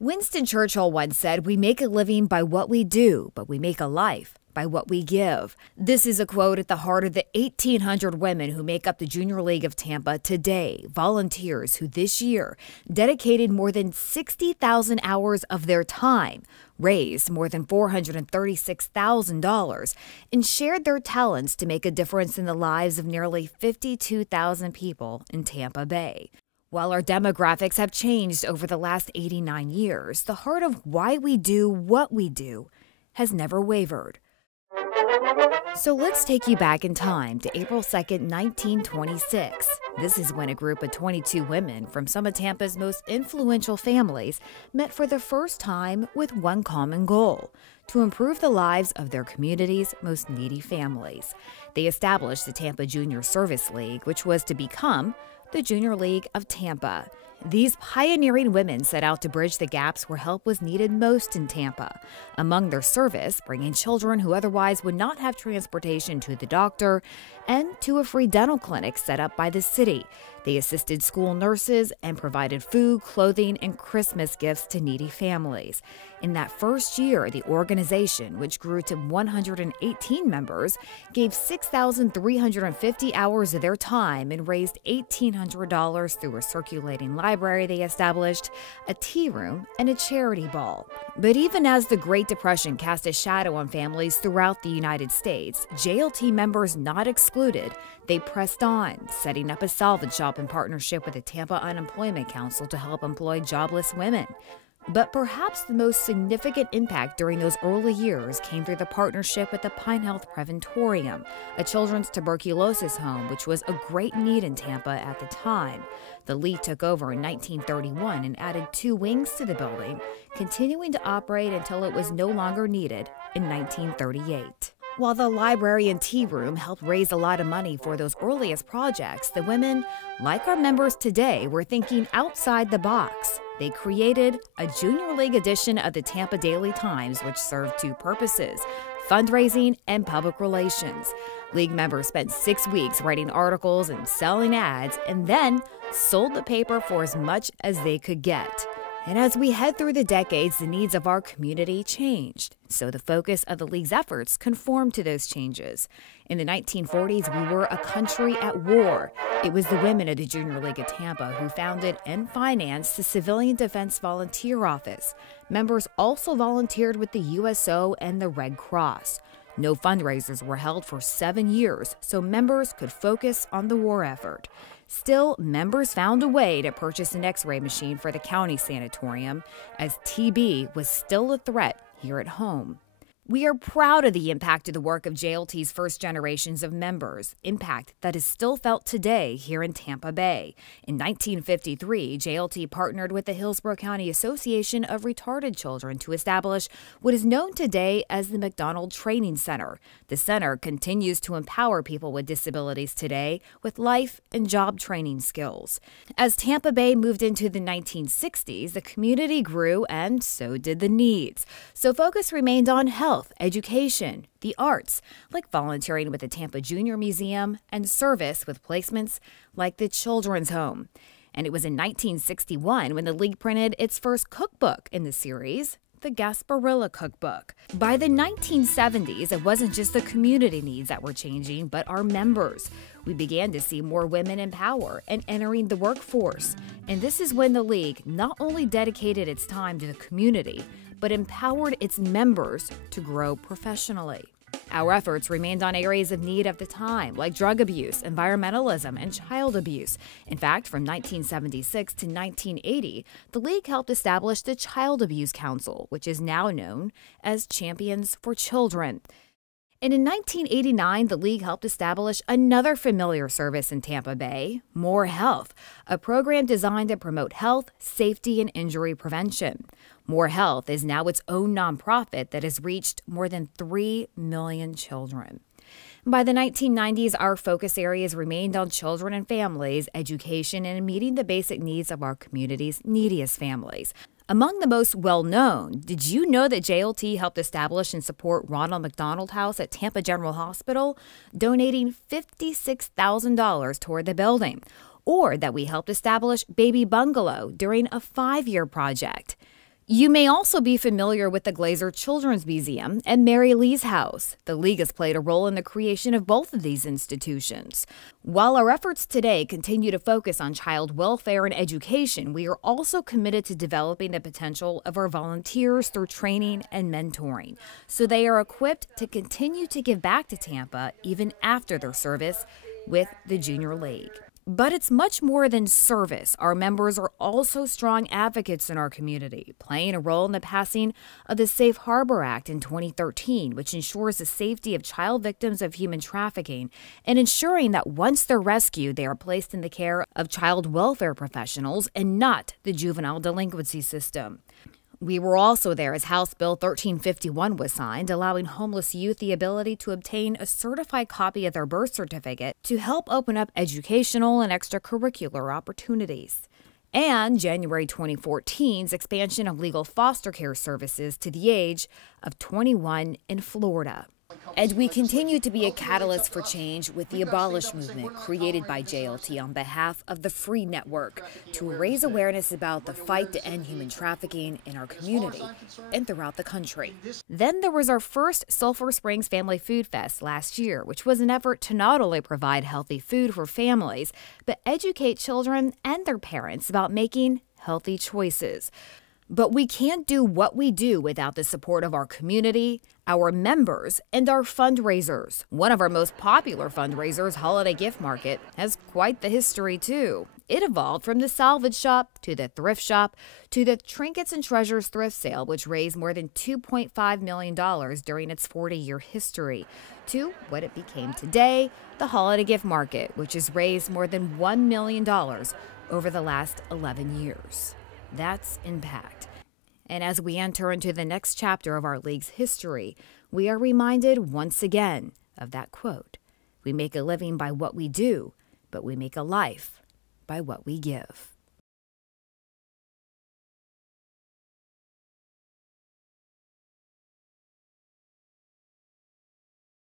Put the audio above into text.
Winston Churchill once said, "We make a living by what we do, but we make a life by what we give." This is a quote at the heart of the 1,800 women who make up the Junior League of Tampa today, volunteers who this year dedicated more than 60,000 hours of their time, raised more than $436,000, and shared their talents to make a difference in the lives of nearly 52,000 people in Tampa Bay. While our demographics have changed over the last 89 years, the heart of why we do what we do has never wavered. So let's take you back in time to April 2nd, 1926. This is when a group of 22 women from some of Tampa's most influential families met for the first time with one common goal: to improve the lives of their community's most needy families. They established the Tampa Junior Service League, which was to become the Junior League of Tampa. These pioneering women set out to bridge the gaps where help was needed most in Tampa. Among their service, bringing children who otherwise would not have transportation to the doctor and to a free dental clinic set up by the city. They assisted school nurses and provided food, clothing, and Christmas gifts to needy families. In that first year, the organization, which grew to 118 members, gave 6,350 hours of their time and raised $1,800 through a circulating library they established, a tea room, and a charity ball. But even as the Great Depression cast a shadow on families throughout the United States, JLT members not excluded, they pressed on, setting up a salvage shop in partnership with the Tampa Unemployment Council to help employ jobless women. But perhaps the most significant impact during those early years came through the partnership with the Pine Health Preventorium, a children's tuberculosis home which was a great need in Tampa at the time. The League took over in 1931 and added 2 wings to the building, continuing to operate until it was no longer needed in 1938. While the library and tea room helped raise a lot of money for those earliest projects, the women, like our members today, were thinking outside the box. They created a Junior League edition of the Tampa Daily Times, which served 2 purposes: fundraising and public relations. League members spent 6 weeks writing articles and selling ads, and then sold the paper for as much as they could get. And as we head through the decades, the needs of our community changed. So the focus of the League's efforts conformed to those changes. In the 1940s, we were a country at war. It was the women of the Junior League of Tampa who founded and financed the Civilian Defense Volunteer Office. Members also volunteered with the USO and the Red Cross. No fundraisers were held for 7 years, so members could focus on the war effort. Still, members found a way to purchase an X-ray machine for the county sanatorium, as TB was still a threat here at home. We are proud of the impact of the work of JLT's first generations of members, impact that is still felt today here in Tampa Bay. In 1953, JLT partnered with the Hillsborough County Association of Retarded Children to establish what is known today as the McDonald Training Center. The center continues to empower people with disabilities today with life and job training skills. As Tampa Bay moved into the 1960s, the community grew and so did the needs. So focus remained on health, education, the arts, like volunteering with the Tampa Junior Museum, and service with placements like the Children's Home. And it was in 1961 when the League printed its first cookbook in the series, the Gasparilla Cookbook. By the 1970s, it wasn't just the community needs that were changing, but our members. We began to see more women in power and entering the workforce. And this is when the League not only dedicated its time to the community, but empowered its members to grow professionally. Our efforts remained on areas of need at the time, like drug abuse, environmentalism, and child abuse. In fact, from 1976 to 1980, the League helped establish the Child Abuse Council, which is now known as Champions for Children. And in 1989, the League helped establish another familiar service in Tampa Bay, More Health, a program designed to promote health, safety, and injury prevention. More Health is now its own nonprofit that has reached more than 3 million children. By the 1990s, our focus areas remained on children and families, education, and meeting the basic needs of our community's neediest families. Among the most well-known, did you know that JLT helped establish and support Ronald McDonald House at Tampa General Hospital, donating $56,000 toward the building? Or that we helped establish Baby Bungalow during a 5-year project? You may also be familiar with the Glazer Children's Museum and Mary Lee's House. The League has played a role in the creation of both of these institutions. While our efforts today continue to focus on child welfare and education, we are also committed to developing the potential of our volunteers through training and mentoring, so they are equipped to continue to give back to Tampa even after their service with the Junior League. But it's much more than service. Our members are also strong advocates in our community, playing a role in the passing of the Safe Harbor Act in 2013, which ensures the safety of child victims of human trafficking and ensuring that once they're rescued, they are placed in the care of child welfare professionals and not the juvenile delinquency system. We were also there as House Bill 1351 was signed, allowing homeless youth the ability to obtain a certified copy of their birth certificate to help open up educational and extracurricular opportunities. And January 2014's expansion of legal foster care services to the age of 21 in Florida. And we continue to be a catalyst for change with the Abolish movement created by JLT on behalf of the Free Network to raise awareness about the fight to end human trafficking in our community and throughout the country. Then there was our first Sulphur Springs Family Food Fest last year, which was an effort to not only provide healthy food for families, but educate children and their parents about making healthy choices. But we can't do what we do without the support of our community, our members, and our fundraisers. One of our most popular fundraisers, Holiday Gift Market, has quite the history, too. It evolved from the salvage shop to the thrift shop to the Trinkets and Treasures thrift sale, which raised more than $2.5 million during its 40-year history, to what it became today, the Holiday Gift Market, which has raised more than $1 million over the last 11 years. That's impact. And as we enter into the next chapter of our league's history, we are reminded once again of that quote. We make a living by what we do, but we make a life by what we give.